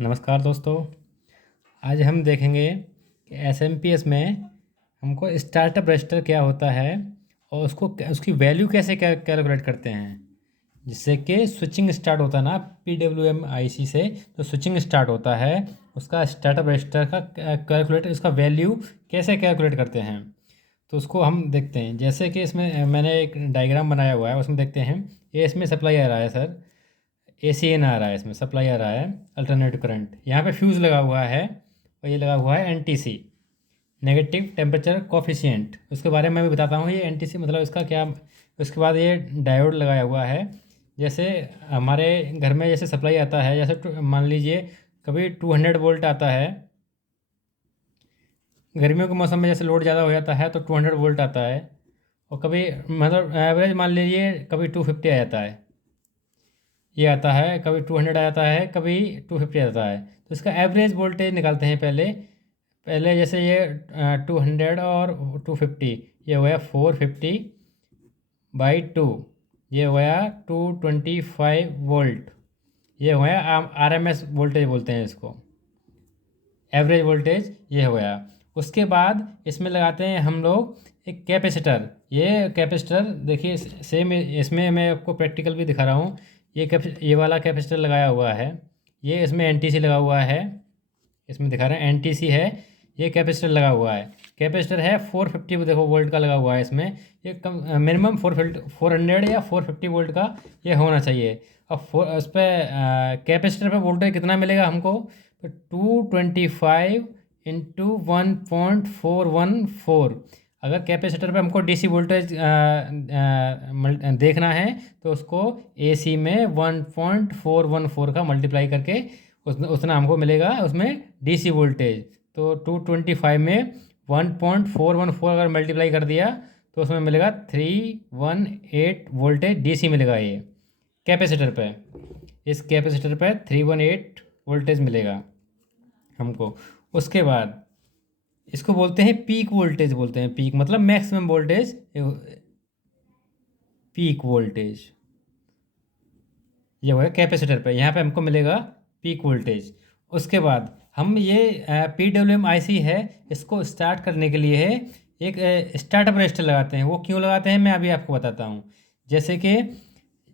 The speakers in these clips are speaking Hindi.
नमस्कार दोस्तों। आज हम देखेंगे कि एसएमपीएस में हमको स्टार्टअप रजिस्टर क्या होता है और उसकी वैल्यू कैसे कैलकुलेट करते हैं, जिससे कि स्विचिंग स्टार्ट होता है ना PWM-IC से। तो स्विचिंग स्टार्ट होता है, उसका स्टार्टअप रजिस्टर का कैलकुलेट, उसका वैल्यू कैसे कैलकुलेट करते हैं। तो उसको हम देखते हैं। जैसे कि इसमें मैंने एक डायग्राम बनाया हुआ है, उसमें देखते हैं। ये इसमें सप्लाई आ रहा है सर, ACN आ रहा है, इसमें सप्लाई आ रहा है अल्टरनेटिव करंट। यहाँ पे फ्यूज़ लगा हुआ है और ये लगा हुआ है NTC, नेगेटिव टेम्परेचर कोफिशिएंट। उसके बारे में मैं भी बताता हूँ। ये NTC मतलब इसका क्या। उसके बाद ये डायोड लगाया हुआ है। जैसे हमारे घर में जैसे सप्लाई आता है, जैसे मान लीजिए कभी 200 वोल्ट आता है। गर्मियों के मौसम में जैसे लोड ज़्यादा हो जाता है तो 200 वोल्ट आता है। और कभी मतलब एवरेज मान लीजिए कभी 250 आ जाता है। ये आता है कभी 200 आ जाता है, कभी 250 आ जाता है। तो इसका एवरेज वोल्टेज निकालते हैं पहले। पहले जैसे ये 200 और 250, ये हो गया 450/2, ये हो गया 225 वोल्ट। ये हो गया RMS वोल्टेज बोलते हैं इसको, एवरेज वोल्टेज ये हो गया। उसके बाद इसमें लगाते हैं हम लोग एक कैपेसिटर। ये कैपेसिटर देखिए सेम इसमें मैं आपको प्रैक्टिकल भी दिखा रहा हूँ। ये वाला कैपेसिटर लगाया हुआ है। ये इसमें NTC लगा हुआ है, इसमें दिखा रहे हैं NTC है। ये कैपेसिटर लगा हुआ है। कैपेसिटर है 450 देखो वोल्ट का लगा हुआ है इसमें। ये कम मिनिमम 400 या 450 वोल्ट का ये होना चाहिए। अब उस पर कैपेसिटर पे वोल्टेज कितना मिलेगा हमको, तो 225 इंटू 1.414। अगर कैपेसिटर पे हमको DC वोल्टेज देखना है तो उसको AC में 1.414 का मल्टीप्लाई करके उतना हमको मिलेगा उसमें DC वोल्टेज। तो 225 में 1.414 अगर मल्टीप्लाई कर दिया तो उसमें मिलेगा 318 वोल्टेज DC मिलेगा। ये कैपेसिटर पे, इस कैपेसिटर पे 318 वोल्टेज मिलेगा हमको। उसके बाद इसको बोलते हैं पीक वोल्टेज, बोलते हैं पीक मतलब मैक्सिमम वोल्टेज, पीक वोल्टेज ये होगा कैपेसिटर पे। यहाँ पे हमको मिलेगा पीक वोल्टेज। उसके बाद हम ये PWM-IC है, इसको स्टार्ट करने के लिए है एक स्टार्टअप रजिस्टर लगाते हैं। वो क्यों लगाते हैं मैं अभी आपको बताता हूँ। जैसे कि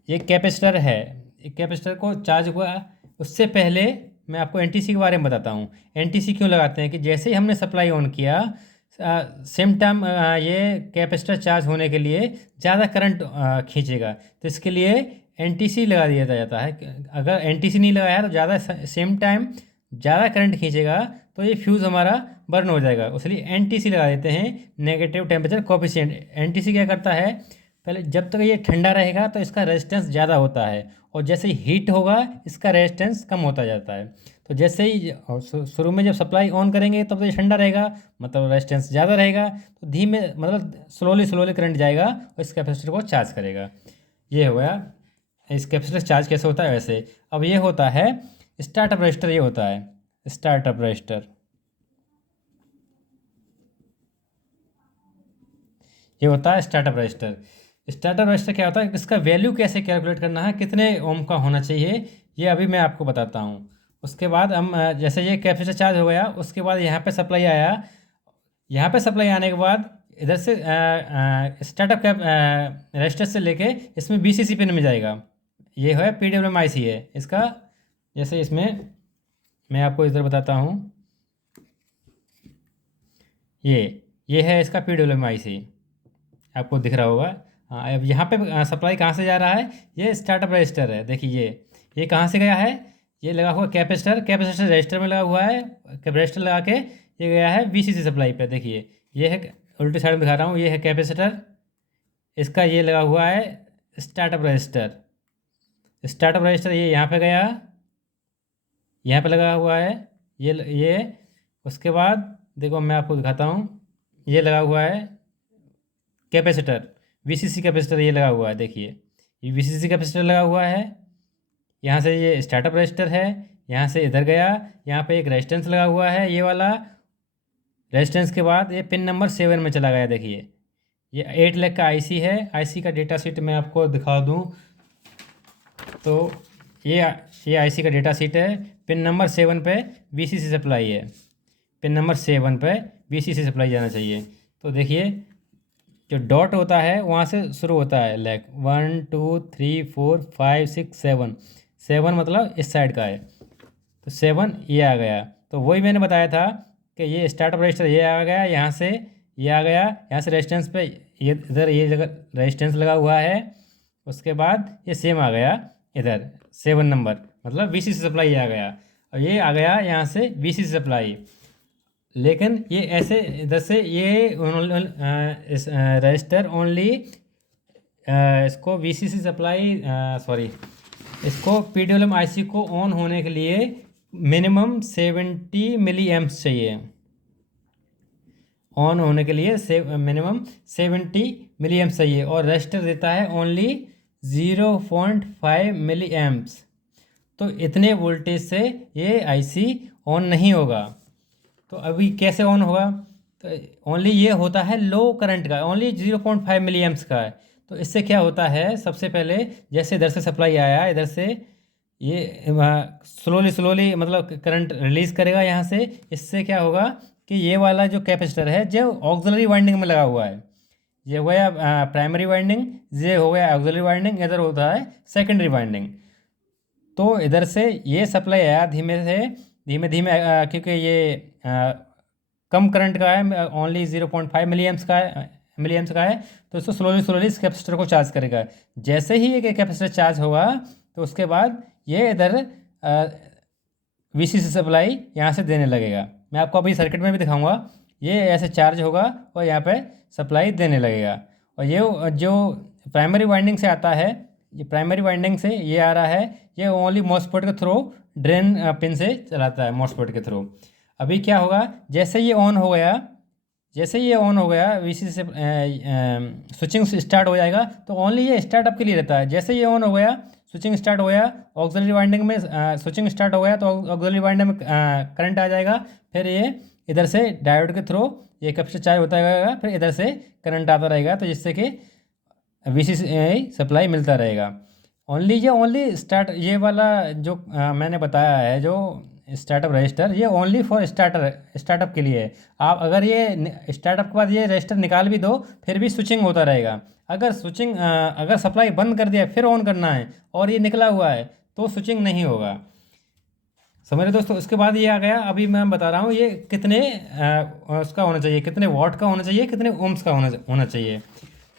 ये कैपेसिटर है, एक कैपेसिटर को चार्ज हुआ, उससे पहले मैं आपको NTC के बारे में बताता हूँ। NTC क्यों लगाते हैं कि जैसे ही हमने सप्लाई ऑन किया सेम टाइम ये कैपेसिटर चार्ज होने के लिए ज़्यादा करंट खींचेगा, तो इसके लिए NTC लगा दिया जाता है। अगर NTC नहीं लगाया तो ज़्यादा सेम टाइम ज़्यादा करंट खींचेगा तो ये फ्यूज़ हमारा बर्न हो जाएगा, इसलिए NTC लगा देते हैं, नेगेटिव टेम्परेचर कोफिशिएंट। NTC क्या करता है, पहले जब तक ये ठंडा रहेगा तो इसका रेजिस्टेंस ज़्यादा होता है, और जैसे ही हीट होगा इसका रेजिस्टेंस कम होता जाता है। तो जैसे ही शुरू में जब सप्लाई ऑन करेंगे तब तो ये ठंडा रहेगा, मतलब रेजिस्टेंस ज़्यादा रहेगा, तो धीमे मतलब स्लोली स्लोली करंट जाएगा और इस कैपेसिटर को चार्ज करेगा। ये हो गया इस कैपेसिटर चार्ज कैसे होता है वैसे। अब ये होता है स्टार्टअप रजिस्टर, ये होता है स्टार्टअप रजिस्टर। ये होता है स्टार्टअप रजिस्टर। स्टार्टअप रजिस्टर क्या होता है, इसका वैल्यू कैसे कैलकुलेट करना है, कितने ओम का होना चाहिए, ये अभी मैं आपको बताता हूँ। उसके बाद हम जैसे ये कैपेसिटर चार्ज हो गया, उसके बाद यहाँ पे सप्लाई आया। यहाँ पे सप्लाई आने के बाद इधर से स्टार्टअप कैप रजिस्टर से लेके इसमें BCC पिन में जाएगा। ये है PWM-IC है इसका। जैसे इसमें मैं आपको इधर बताता हूँ, ये है इसका PWM-IC, आपको दिख रहा होगा। हाँ, अब यहाँ पे सप्लाई कहाँ से जा रहा है, ये स्टार्टअप रजिस्टर है। देखिए ये कहाँ से गया है, ये लगा हुआ कैपेसिटर, कैपेसिटर रजिस्टर में लगा हुआ है। रजिस्टर लगा के ये गया है VCC सप्लाई पे। देखिए ये है, उल्टी साइड में दिखा रहा हूँ, ये है कैपेसिटर, इसका ये लगा हुआ है स्टार्टअप रजिस्टर। स्टार्टअप रजिस्टर ये यहाँ पे गया, यहाँ पे लगा हुआ है ये। उसके बाद देखो मैं आपको दिखाता हूँ, ये लगा हुआ है कैपेसिटर, VCC कैपेसिटर ये लगा हुआ है। देखिए ये VCC कैपेसिटर लगा हुआ है। यहाँ से ये स्टार्टअप रजिस्टर है, यहाँ से इधर गया, यहाँ पे एक रेजिस्टेंस लगा हुआ है ये वाला। रेजिस्टेंस के बाद ये पिन नंबर 7 में चला गया। देखिए ये 8 लाख का IC है। IC का डेटा शीट मैं आपको दिखा दूँ तो ये ये आईसी का डेटा शीट है। पिन नंबर 7 पे वीसीसी सप्लाई है। पिन नंबर 7 पे वीसीसी सप्लाई जाना चाहिए। तो देखिए जो डॉट होता है वहाँ से शुरू होता है, लाइक 1 2 3 4 5 6 7। 7 मतलब इस साइड का है, तो 7 ये आ गया। तो वही मैंने बताया था कि ये स्टार्टअप रजिस्टर ये आ गया, यहाँ से ये आ गया, यहाँ से रेजिस्टेंस पे ये इधर ये जगह रेजिस्टेंस लगा हुआ है। उसके बाद ये सेम आ गया इधर 7 नंबर, मतलब वीसीसी सप्लाई आ गया, और ये आ गया यहाँ से वीसीसी सप्लाई। लेकिन ये ऐसे इधर से ये इस रजिस्टर ओनली इसको वीसीसी सप्लाई सॉरी इसको पीडब्ल्यूएम आईसी को ऑन होने के लिए मिनिमम 70 मिली एम्प्स चाहिए। ऑन होने के लिए मिनिमम 70 मिली एम्प्स चाहिए, और रजिस्टर देता है ओनली 0.5 मिली एम्प्स। तो इतने वोल्टेज से ये आईसी ऑन नहीं होगा। तो अभी कैसे ऑन होगा? तो ओनली ये होता है लो करंट का, ओनली 0.5 मिली एम्प्स का है। तो इससे क्या होता है, सबसे पहले जैसे इधर से सप्लाई आया, इधर से ये स्लोली स्लोली मतलब करंट रिलीज़ करेगा यहाँ से। इससे क्या होगा कि ये वाला जो कैपेसिटर है जो ऑक्सिलरी वाइंडिंग में लगा हुआ है, ये हो गया प्राइमरी वाइंडिंग, ये हो गया ऑक्सिलरी वाइंडिंग, इधर होता है सेकेंडरी वाइंडिंग। तो इधर से ये सप्लाई आया धीमे से धीमे धीमे, क्योंकि ये कम करंट का है, ओनली 0.5 मिली एम्प्स का है, तो इसको स्लोली स्लोली इस कैपेसिटर को चार्ज करेगा। जैसे ही ये कैपेसिटर चार्ज होगा तो उसके बाद ये इधर वीसीसी सप्लाई यहाँ से देने लगेगा। मैं आपको अभी सर्किट में भी दिखाऊंगा। ये ऐसे चार्ज होगा और यहाँ पे सप्लाई देने लगेगा। और ये जो प्राइमरी वाइंडिंग से आता है, ये प्राइमरी वाइंडिंग से ये आ रहा है, ये ओनली मॉसफेट के थ्रू ड्रेन पिन से चलाता है, मॉसफेट के थ्रू। अभी क्या होगा, जैसे ये ऑन हो गया वीसीसी से स्विचिंग स्टार्ट हो जाएगा। तो ओनली ये स्टार्टअप के लिए रहता है। जैसे ये ऑन हो गया, स्विचिंग स्टार्ट हो गया, ऑक्सिलरी वाइंडिंग में स्विचिंग स्टार्ट हो गया, तो ऑक्सिलरी वाइंडिंग में करंट आ जाएगा। फिर ये इधर से डायोड के थ्रू ये कैपेसिटर चार्ज होता रहेगा, फिर इधर से करंट आता रहेगा, तो जिससे कि वीसीसी सप्लाई मिलता रहेगा। ओनली स्टार्ट ये वाला जो मैंने बताया है, जो स्टार्टअप रजिस्टर, ये ओनली फॉर स्टार्टअप के लिए है। आप अगर ये स्टार्टअप के बाद ये रजिस्टर निकाल भी दो, फिर भी स्विचिंग होता रहेगा। अगर सप्लाई बंद कर दिया फिर ऑन करना है और ये निकला हुआ है तो स्विचिंग नहीं होगा। समझ रहे दोस्तों? उसके बाद ये आ गया, अभी मैं बता रहा हूँ ये कितने उसका होना चाहिए, कितने वॉट का होना चाहिए, कितने ओम्स का होना चाहिए।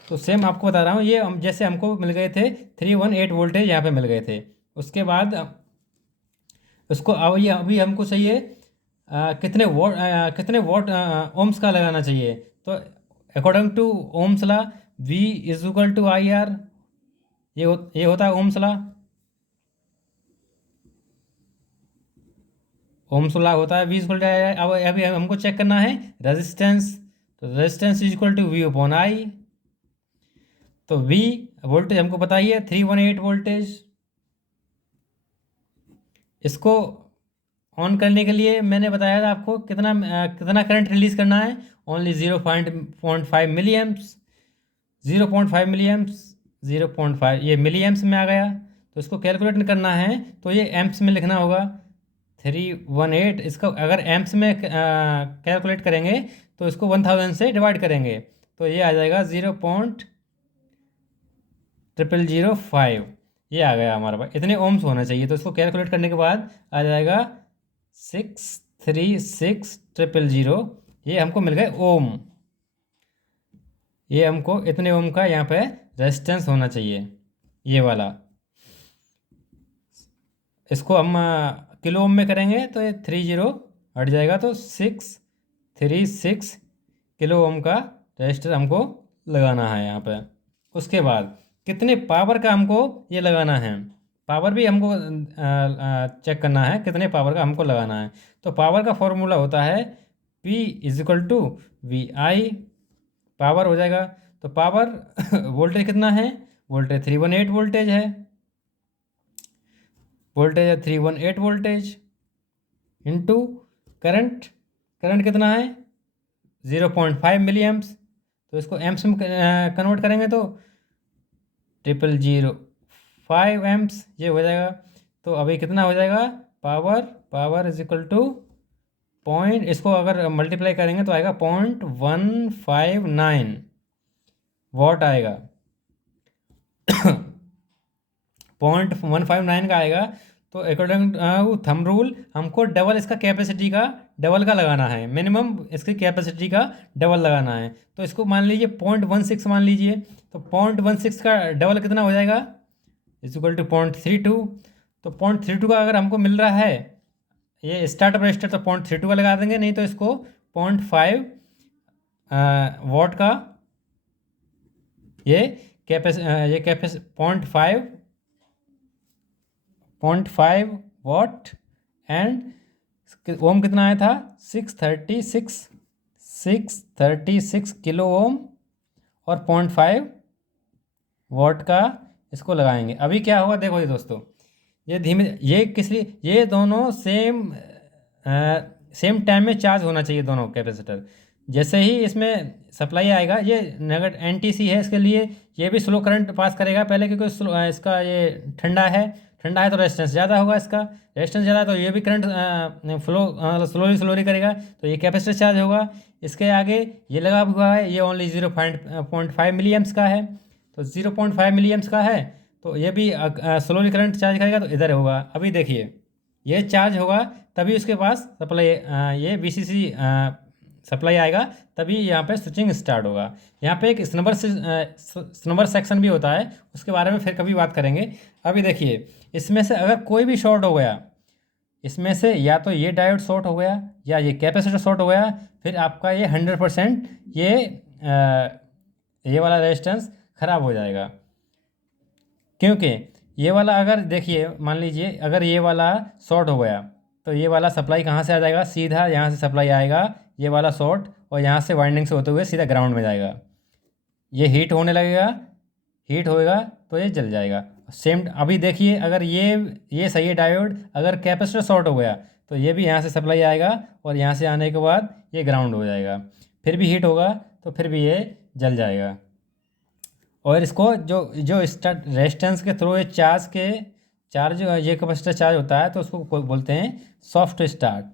तो सेम आपको बता रहा हूँ, ये जैसे हमको मिल गए थे 318 वोल्टेज यहाँ पे मिल गए थे। उसके बाद उसको अभी हमको चाहिए कितने वॉट ओम्स का लगाना चाहिए। तो according to Ohm's law V is equal to IR, ये होता है ओम्स ला। ओम्स ला होता है V इक्वल टू IR। अब अभी हमको चेक करना है रेजिस्टेंस, तो resistance is equal to V upon I। तो V वोल्टेज हमको पता ही है 318 वोल्टेज। इसको ऑन करने के लिए मैंने बताया था आपको कितना करंट रिलीज़ करना है, ओनली 0.5 मिली एम्प्स। 0.5 मिली एम्प्स, 0.5 ये मिली एम्प्स में आ गया। तो इसको कैलकुलेट करना है तो ये एम्प्स में लिखना होगा 318। इसका अगर एम्प्स में कैलकुलेट करेंगे तो इसको 1000 से डिवाइड करेंगे तो ये आ जाएगा 0.0005। ये आ गया हमारे पास, इतने ओम्स होना चाहिए। तो इसको कैलकुलेट करने के बाद आ जाएगा 636000। ये हमको मिल गए ओम। ये हमको इतने ओम का यहाँ पे रेजिस्टेंस होना चाहिए, ये वाला। इसको हम किलो ओम में करेंगे तो ये 30 हट जाएगा, तो 636 किलो ओम का रजिस्टर हमको लगाना है यहाँ पे। उसके बाद कितने पावर का हमको ये लगाना है, पावर भी हमको चेक करना है कितने पावर का हमको लगाना है। तो पावर का फॉर्मूला होता है P is equal to VI, power हो जाएगा। तो पावर वोल्टेज कितना है, वोल्टेज 318 वोल्टेज है, वोल्टेज है 318 वोल्टेज इंटू करंट कितना है 0.5 मिली एम्प्स। तो इसको एम्प्स में कन्वर्ट करेंगे तो 0005 एम्प्स ये हो जाएगा। तो अभी कितना हो जाएगा, power is equal two point, इसको अगर मल्टीप्लाई करेंगे तो आएगा 0.159 वॉट आएगा। 0.159 का आएगा। तो अकॉर्डिंग थंब रूल हमको डबल इसका कैपेसिटी का डबल का लगाना है, मिनिमम इसकी कैपेसिटी का डबल लगाना है। तो इसको मान लीजिए 0.16 मान लीजिए, तो 0.16 का डबल कितना हो जाएगा, इज इक्वल टू 0.32। तो 0.32 का अगर हमको मिल रहा है ये स्टार्टअप रजिस्टर, तो 0.32 का लगा देंगे, नहीं तो इसको 0.5 वॉट का ये कैपेस 0.5 वॉट एंड ओम कितना आया था, 636 किलो ओम और 0.5 वॉट का इसको लगाएंगे। अभी क्या होगा देखो ये दोस्तों, ये धीमे, ये किस लिए, ये दोनों सेम टाइम में चार्ज होना चाहिए दोनों कैपेसिटर। जैसे ही इसमें सप्लाई आएगा, ये नेगेटिव एनटीसी है, इसके लिए ये भी स्लो करंट पास करेगा पहले, क्योंकि इसका ये ठंडा है तो रेजिस्टेंस ज़्यादा होगा, इसका रेजिस्टेंस ज़्यादा है तो ये भी करंट फ्लो स्लोली करेगा, तो ये कैपेसिटर चार्ज होगा। इसके आगे ये लगा हुआ है, ये ओनली 0.5 मिली एम्प्स का है, तो 0.5 मिली एम्प्स का है, तो ये भी स्लोली करंट चार्ज करेगा, तो इधर होगा। अभी देखिए ये चार्ज होगा तभी उसके पास सप्लाई ये वीसीसी सप्लाई आएगा, तभी यहाँ पे स्विचिंग स्टार्ट होगा। यहाँ पे एक स्नबर सेक्शन भी होता है, उसके बारे में फिर कभी बात करेंगे। अभी देखिए इसमें से अगर कोई भी शॉर्ट हो गया, इसमें से या तो ये डायोड शॉर्ट हो गया या ये कैपेसिटर शॉर्ट हो गया, फिर आपका ये 100% ये वाला रेजिस्टेंस ख़राब हो जाएगा। क्योंकि ये वाला अगर देखिए मान लीजिए अगर ये वाला शॉर्ट हो गया, तो ये वाला सप्लाई कहाँ से आ जाएगा, सीधा यहाँ से सप्लाई आएगा, ये वाला शॉर्ट, और यहाँ से वाइंडिंग से होते हुए सीधा ग्राउंड में जाएगा। ये हीट होने लगेगा, हीट होएगा तो ये जल जाएगा। सेम अभी देखिए अगर ये सही है डायोड, अगर कैपेसिटर शॉर्ट हो गया तो ये भी यहाँ से सप्लाई आएगा और यहाँ से आने के बाद ये ग्राउंड हो जाएगा, फिर भी हीट होगा तो फिर भी ये जल जाएगा। और इसको जो स्टार्ट रेजिस्टेंस के थ्रू ये चार्ज ये कैपेसिटर चार्ज होता है, तो उसको बोलते हैं सॉफ्ट स्टार्ट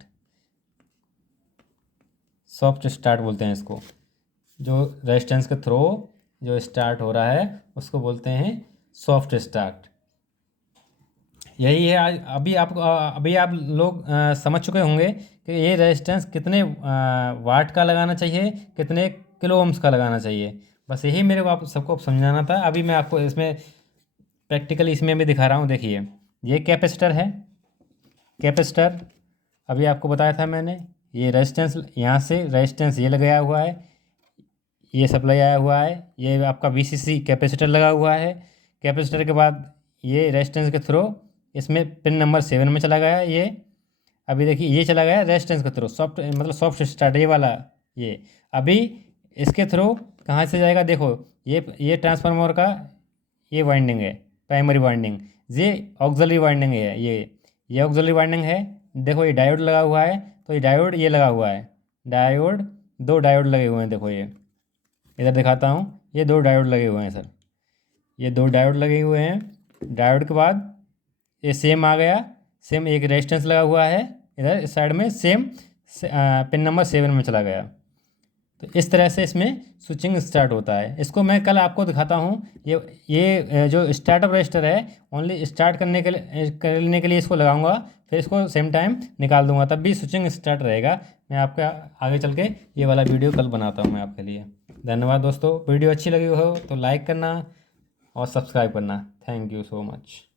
बोलते हैं इसको। जो रेजिस्टेंस के थ्रू जो स्टार्ट हो रहा है उसको बोलते हैं सॉफ्ट स्टार्ट। यही है आज। अभी आप लोग समझ चुके होंगे कि ये रेजिस्टेंस कितने वाट का लगाना चाहिए, कितने किलो ओम्स का लगाना चाहिए। बस यही मेरे को आप सबको समझाना था। अभी मैं आपको इसमें प्रैक्टिकली इसमें भी दिखा रहा हूँ। देखिए ये कैपेसिटर है, कैपेसिटर अभी आपको बताया था मैंने। ये रेजिस्टेंस, यहाँ से रेजिस्टेंस ये लगाया हुआ है, ये सप्लाई आया हुआ है, ये आपका वीसीसी कैपेसिटर लगा हुआ है। कैपेसिटर के बाद ये रेजिस्टेंस के थ्रू इसमें पिन नंबर 7 में चला गया ये। अभी देखिए ये चला गया रेजिस्टेंस के थ्रू, सॉफ्ट स्टार्ट ये वाला। ये अभी इसके थ्रू कहाँ से जाएगा, देखो ये ट्रांसफार्मर का ये वाइंडिंग है, प्राइमरी वाइंडिंग। ये ऑक्सिलरी वाइंडिंग है, ये ऑक्सिलरी वाइंडिंग है। देखो ये डायोड लगा हुआ है, तो ये डायोड ये लगा हुआ है, दो डायोड लगे हुए हैं। देखो ये इधर दिखाता हूँ, ये 2 डायोड लगे हुए हैं सर, ये 2 डायोड लगे हुए हैं। डायोड के बाद ये सेम आ गया, सेम एक रेजिस्टेंस लगा हुआ है इधर इस साइड में, सेम पिन नंबर 7 में चला गया। तो इस तरह से इसमें स्विचिंग स्टार्ट होता है। इसको मैं कल आपको दिखाता हूँ। ये जो स्टार्टअप रजिस्टर है, ओनली स्टार्ट करने के लिए इसको लगाऊंगा, फिर इसको सेम टाइम निकाल दूंगा, तब भी स्विचिंग स्टार्ट रहेगा। मैं आपका आगे चल के ये वाला वीडियो कल बनाता हूँ मैं आपके लिए। धन्यवाद दोस्तों। वीडियो अच्छी लगी हो तो लाइक करना और सब्सक्राइब करना। Thank you so much.